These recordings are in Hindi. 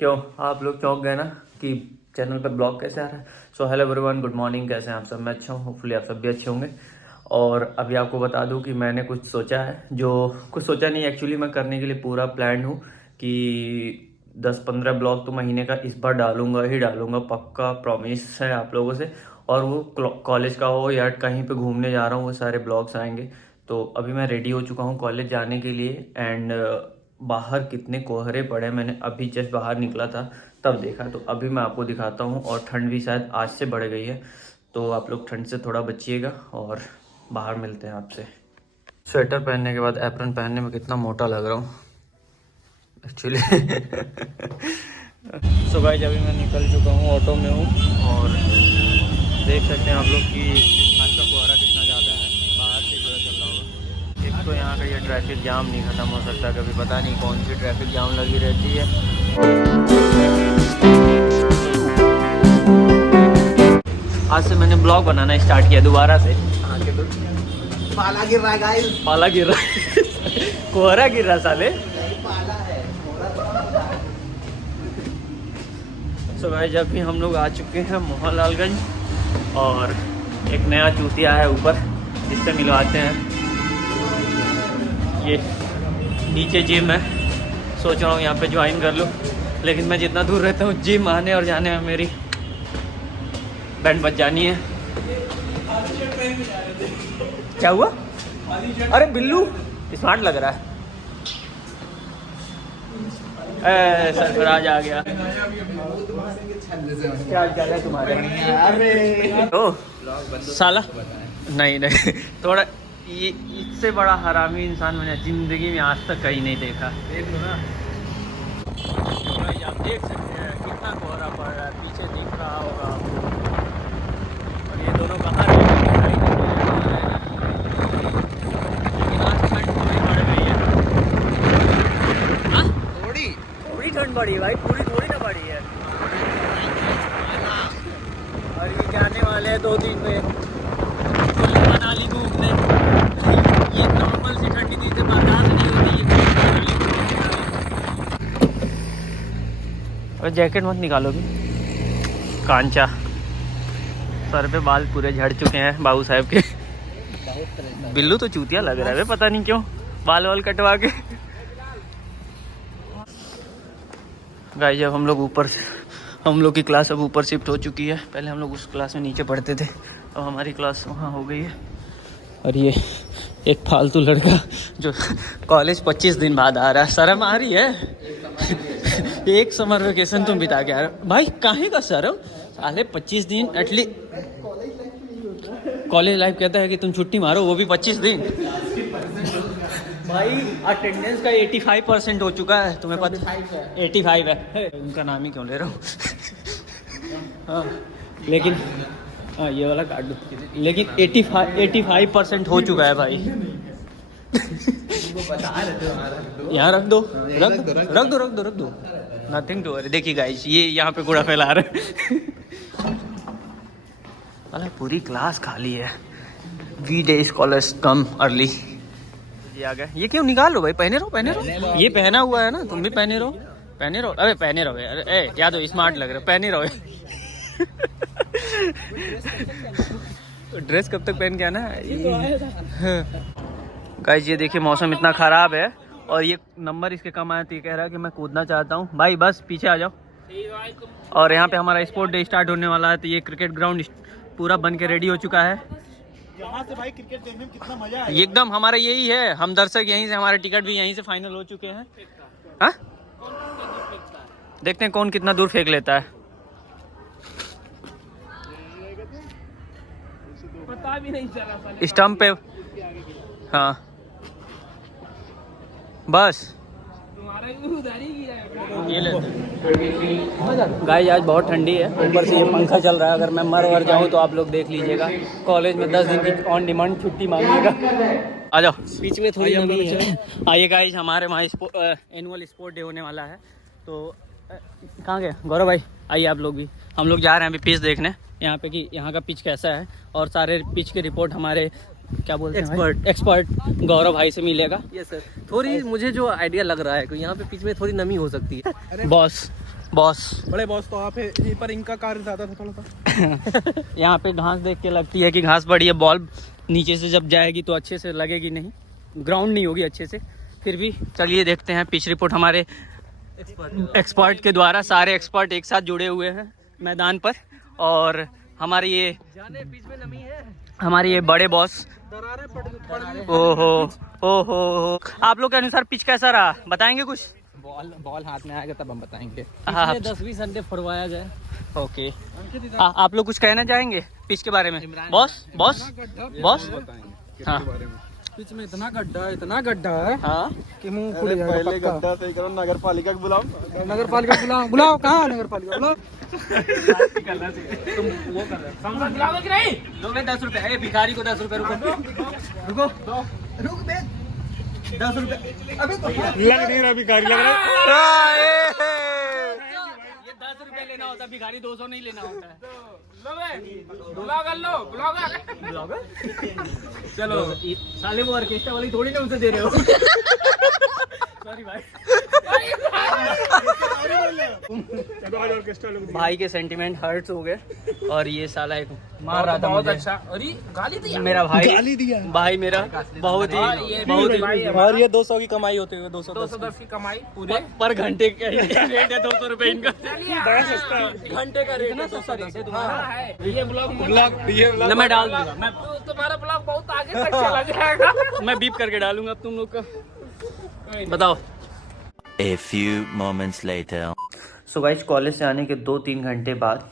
क्यों आप लोग चौंक गए ना कि चैनल पे ब्लॉग कैसे आ रहा है। So hello everyone, good morning. कैसे हैं आप सब? मैं अच्छा हूँ, होपफुली आप सब भी अच्छे होंगे। और अभी आपको बता दूं कि मैंने कुछ सोचा है, जो कुछ सोचा नहीं, एक्चुअली मैं करने के लिए पूरा प्लान हूँ कि 10-15 ब्लॉग तो महीने का इस बार डालूंगा ही डालूंगा, पक्का प्रॉमिस है आप लोगों से। और वो कॉलेज का हो या कहीं पे घूमने जा रहा हूँ, वो सारे ब्लॉग्स आएंगे। तो अभी मैं रेडी हो चुका हूँ कॉलेज जाने के लिए। एंड बाहर कितने कोहरे पड़े, मैंने अभी जस्ट बाहर निकला था तब देखा। तो अभी मैं आपको दिखाता हूँ। और ठंड भी शायद आज से बढ़ गई है, तो आप लोग ठंड से थोड़ा बचिएगा और बाहर मिलते हैं आपसे। स्वेटर पहनने के बाद एप्रन पहनने में कितना मोटा लग रहा हूँ एक्चुअली। सो गाइस, अभी मैं निकल चुका हूँ, ऑटो में हूँ। और देख सकते हैं आप लोग कि आज का कोहरा कितना ज़्यादा है, बाहर से पता चल रहा होगा। एक तो यहाँ का ये ट्रैफिक जाम नहीं ख़त्म हो सकता कभी, पता नहीं कौन सी ट्रैफिक जाम लगी रहती है। आज से मैंने ब्लॉग बनाना स्टार्ट किया दोबारा से। पाला गिर रहा है गाइस, पाला गिर रहा है। कोहरा गिर रहा साले। पाला है। सो गाइस, जब भी हम लोग आ चुके हैं मोहनलालगंज, और एक नया चूतिया है ऊपर जिससे मिलवाते हैं। ये नीचे जिम है, सोच रहा हूँ यहाँ पे ज्वाइन कर लूँ, लेकिन मैं जितना दूर रहता हूँ जिम आने और जाने में मेरी बैंड बज जानी है। क्या हुआ? अरे बिल्लू स्मार्ट लग रहा है। सरफराज आ गया। क्या क्या है तुम्हारे? ओ साला, नहीं नहीं, थोड़ा ये इससे बड़ा हरामी इंसान मैंने जिंदगी में आज तक कहीं नहीं देखा। देख लो ना, आप देख सकते हैं कितना कोहरा पड़ रहा है, पीछे दिख रहा होगा आपको। और ये दोनों कहाँ रह गए? लेकिन आज ठंड थोड़ी बढ़ गई है। हाँ, थोड़ी ठंड बढ़ी है भाई, पूरी थोड़ी ना बढ़ी है। और ये जाने वाले हैं 2 दिन में मनाली घूमने। ये नॉर्मल सी ठंडी चीज़ें बर्दाश्त नहीं होती है। और जैकेट मत निकालो भी, कांचा। सर पे बाल पूरे झड़ चुके हैं बाबू साहब के। बिल्लू तो चूतिया लग रहा है, पता नहीं क्यों बाल वाल कटवा के। गाइस, जब हम लोग की क्लास अब ऊपर शिफ्ट हो चुकी है। पहले हम लोग उस क्लास में नीचे पढ़ते थे, अब हमारी क्लास वहाँ हो गई है। और ये एक फालतू लड़का जो कॉलेज 25 दिन बाद आ रहा है, शर्म आ रही है? एक समर वेकेशन तुम बिता के आ रहे हो भाई, काहे का शर्म? साले 25 दिन एटलीस्ट कॉलेज लाइफ कहता है कि तुम छुट्टी मारो, वो भी 25 दिन। भाई अटेंडेंस का 85% हो चुका है, तुम्हें पता? 85 है। उनका नाम ही क्यों ले रहा हूँ? हाँ, लेकिन हाँ ये वाला काट दो। लेकिन 85% हो चुका है भाई। यहाँ रख दो। Nothing to worry. देखिए गाइस, ये यहाँ पे कूड़ा फैला रहे हैं। अरे पूरी क्लास खाली है। We day scholars come early. ये आ गया। ये क्यों निकाल लो भाई? पहने रहो। ये पहना हुआ है ना, तुम भी पहने रहो। अबे पहने रहो यार। याद हो, स्मार्ट लग रहे हो, पहने रहो। ड्रेस कब तक पहन के आना? गाइस, ये देखिए मौसम इतना ख़राब है और ये नंबर इसके कम आया, तो ये कह रहा है कि मैं कूदना चाहता हूँ। भाई बस पीछे आ जाओ। और यहाँ पे हमारा स्पोर्ट डे स्टार्ट होने वाला है, तो ये क्रिकेट ग्राउंड पूरा बन के रेडी हो चुका है। यहाँ से भाई क्रिकेट देखने में कितना मजा है। एकदम हमारा यही है, हम दर्शक यहीं से, हमारे टिकट भी यहीं से फाइनल हो चुके हैं। हाँ, देखते हैं कौन कितना दूर फेंक लेता है। पता भी नहीं चला स्टंप पे। हाँ बस ये लेते। गाइस, आज बहुत ठंडी है, ऊपर से ये पंखा चल रहा है। अगर मैं मर जाऊँ तो आप लोग देख लीजिएगा, कॉलेज में 10 दिन की ऑन डिमांड छुट्टी मांगेगा। आ जाओ, बीच में थोड़ी नमी है। आइए गाइस, हमारे वहाँ एनुअल स्पोर्ट डे होने वाला है। तो कहाँ गए गौरव भाई? आइए आप लोग भी। हम लोग जा रहे हैं अभी पिच देखने यहाँ पे कि यहाँ का पिच कैसा है, और सारे पिच के रिपोर्ट हमारे क्या बोलते हैं एक्सपर्ट गौरव भाई से मिलेगा। यस सर, थोड़ी मुझे जो आइडिया लग रहा है कि यहाँ पे बीच में थोड़ी नमी हो सकती है। बॉस बड़े बॉस तो आप है, पर इनका कार्य ज्यादा था थोड़ा सा। यहाँ पे घास देख के लगती है कि घास बड़ी है, बॉल नीचे से जब जाएगी तो अच्छे से लगेगी नहीं, ग्राउंड नहीं होगी अच्छे से। फिर भी चलिए देखते हैं पिच रिपोर्ट हमारे एक्सपर्ट के द्वारा। सारे एक्सपर्ट एक साथ जुड़े हुए हैं मैदान पर, और हमारे ये बीच में नमी है। हमारे ये बड़े बॉस। ओहो आप लोग के अनुसार पिच कैसा रहा, बताएंगे कुछ? बॉल हाथ में आएगा तब हम बताएंगे। हाँ 10-20 अंडे फरवाया जाए। ओके, आप लोग कुछ कहना चाहेंगे पिच के बारे में? बॉस हाँ बीच में इतना गड्ढा है हाँ कि मुंह फूट जाएगा। पहले गड्ढा सही करो, नगर पालिका को बुलाओ। बुलाओ कहाँ नगर पालिका बुलाओ। तुम वो कर रहे हो खिलाओगे कि नहीं? दोगे 10 रुपए। भिखारी को 10 रुपए। रुको 10 रुपए अभी तो लग नहीं रहा, भिखारी लग रहा है। ये 10 रुपए लेना होता है, भिखारी 200 नहीं लेना होता है। ब्लॉगर चलो साले वो ऑर्केस्ट्रा वाली थोड़ी ना उसे दे रहे हो। सॉरी भाई। भाई के सेंटिमेंट हर्ट्स हो गए, और ये साला एक मार रहा था मुझे। अच्छा, अरे गाली दिया मेरा भाई। गाली दिया भाई मेरा, बहुत ही। और ये 200 की कमाई होती है। 210 की कमाई पूरे पर घंटे का रेट है। 200 रुपए इनका बड़ा सस्ता घंटे का रेट है। सस्ता रेट है तुम्हारा। ये ब्लॉग मैं डाल दूंगा। मैं तुम्हारा ब्लॉग बहुत आगे तक चला जाएगा। मैं बीप करके डालूंगा अब तुम लोग का। बताओ। A few moments later. So guys, college से आने के 2-3 घंटे बाद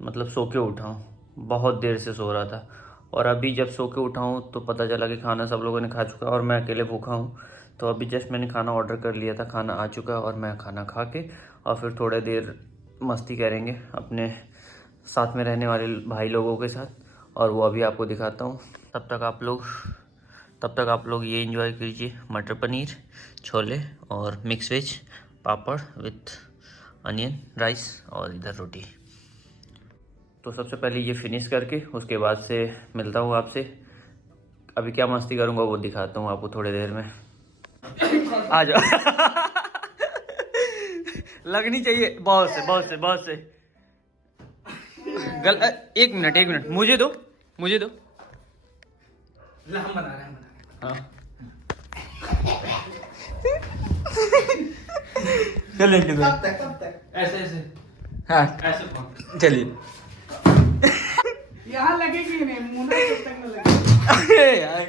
मतलब सो के उठा हूँ। बहुत देर से सो रहा था, और अभी जब सो के उठा हूँ तो पता चला कि खाना सब लोगों ने खा चुका है और मैं अकेले भूखा हूँ। तो अभी जस्ट मैंने खाना ऑर्डर कर लिया था, खाना आ चुका है, और मैं खाना खा के और फिर थोड़ी देर मस्ती करेंगे अपने साथ में रहने वाले भाई लोगों के साथ, और वो अभी आपको दिखाता हूँ। तब तक आप लोग ये एंजॉय कीजिए मटर पनीर, छोले और mix veg, papad with onion rice, और इधर रोटी। तो सबसे पहले ये फिनिश करके उसके बाद से मिलता हूँ आपसे। अभी क्या मस्ती करूँगा वो दिखाता हूँ आपको थोड़ी देर में। आ जाओ। लगनी चाहिए बहुत से। एक मिनट मुझे दो। हम बना रहे हैं। हाँ। चलिए ऐसे हाँ ऐसे चलिए। यहाँ लगेगी नहीं, मुंह तब तक न लगे। अरे यार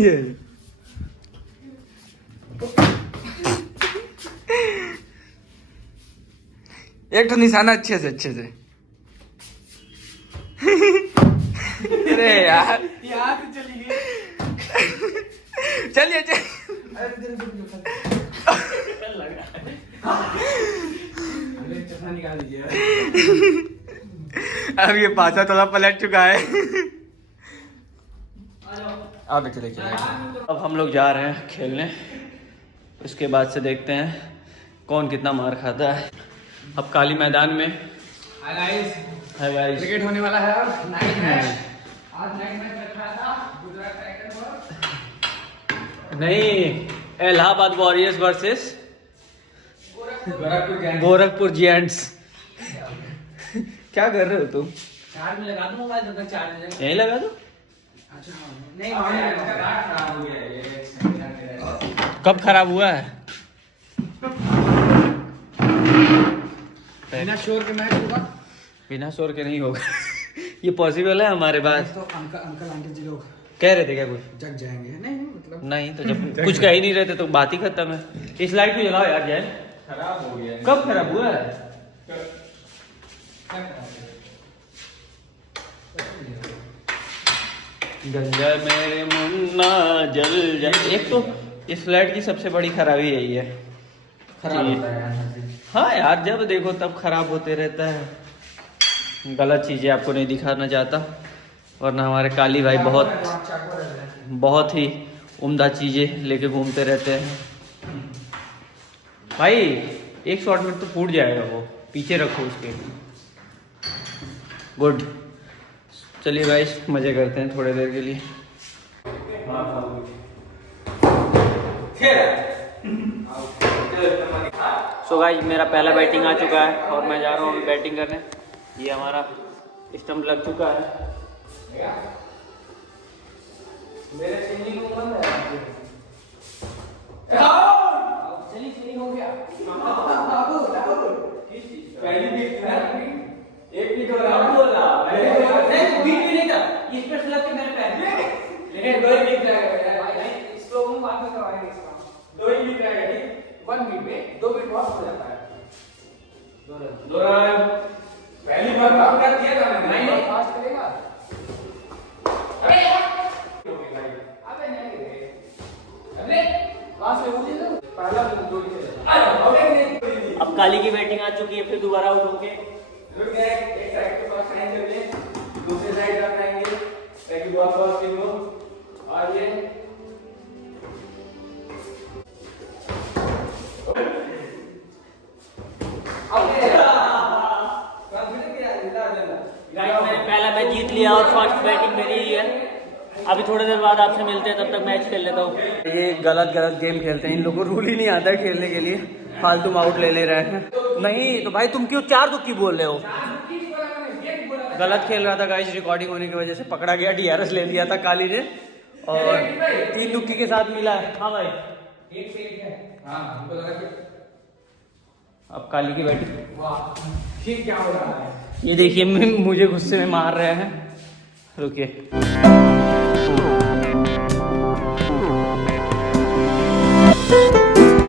ये एक तो निशाना अच्छे से। अरे यार यहाँ से चली गई। चलिए चश्मा निकाल दीजिए। अब ये पासा थोड़ा पलट चुका है। आप चले। अब हम लोग जा रहे हैं खेलने, उसके बाद से देखते हैं कौन कितना मार खाता है। अब काली मैदान में हाय गाइस क्रिकेट होने वाला है। आज नाइट मैच रखा था गुजरात टाइटंस और नहीं, इलाहाबाद वॉरियर्स वर्सेस गोरखपुर जियंट्स। क्या कर रहे हो तुम? चार्ज में लगा दो मोबाइल, जब तक चार्ज हो जाए। यहीं लगा दो। अच्छा नहीं, खराब हो गया ये। कब खराब हुआ है? बिना शोर के मैच होगा? बिना शोर के नहीं होगा। ये पॉसिबल है हमारे पास। तो अंकल आंटी जी लोग कह रहे थे क्या कुछ? जग जाएंगे। नहीं मतलब नहीं, तो जब कुछ कह ही नहीं रहे थे तो बात ही खत्म है। इस लाइट को जलाओ यार। जैन खराब हो गया। कब खराब हुआ है? जल जा मेरे मुन्ना जल जा। एक तो इस फ्लैट की सबसे बड़ी खराबी यही है, खराब होता है यार। हाँ यार, जब देखो तब खराब होते रहता है। गलत चीजें आपको नहीं दिखाना चाहता, वरना हमारे काली भाई बहुत ही उम्दा चीजें लेके घूमते रहते हैं। भाई एक शॉट में तो फूट जाएगा वो, पीछे रखो उसके। गुड। चलिए गाइस मजे करते हैं थोड़ी देर के लिए। सो गाइस मेरा पहला बैटिंग आ चुका है और मैं जा रहा हूँ अभी बैटिंग करने। ये हमारा स्टंप लग चुका है। मेरे चेंजिंग रूम बंद है। चलिए चेंजिंग हो गया। पहली बीट था, एक बीट हो रहा नहीं बीट भी नहीं था, इस पे लग के मेरे पैर लेकिन दो ही बीट रहेगा भाई। इसको हम बाद में करवाएंगे इसका। दो ही बीट रहेगा ठीक, 1 बीट में 2 बीट बहुत हो जाता है। 2 रन पहली बार अपना किया था मैंने। नहीं फास्ट करेगा। अबे नहीं रे, अबे पास में मुझे तो पहला दो ही खेला। अब काली की बैटिंग आ चुकी है, फिर दोबारा आउट होके रुक गए। एक साइड के पास साइन कर लिए, दूसरी साइड रख आएंगे ताकि बहुत बहुत स्विंग हो। और ये गाइस मैंने पहला मैच जीत लिया और फर्स्ट बैटिंग मेरी ही है। अभी थोड़ी देर बाद आपसे मिलते हैं, तब तक मैच खेल लेता हूँ। ये गलत गेम खेलते हैं, इन लोगों को रूल ही नहीं आता है खेलने के लिए, फालतू में आउट ले रहे हैं। नहीं तो भाई तुम क्यों 4 दुक्की बोल रहे हो? गलत खेल रहा था गाइस, रिकॉर्डिंग होने की वजह से पकड़ा गया। DRS ले लिया था काली ने और 3 दुक्की के साथ मिला है। हाँ भाई अब काली की बैटिंग। ठीक क्या हो रहा है? ये देखिए मुझे गुस्से में मार रहे हैं। रुकिए you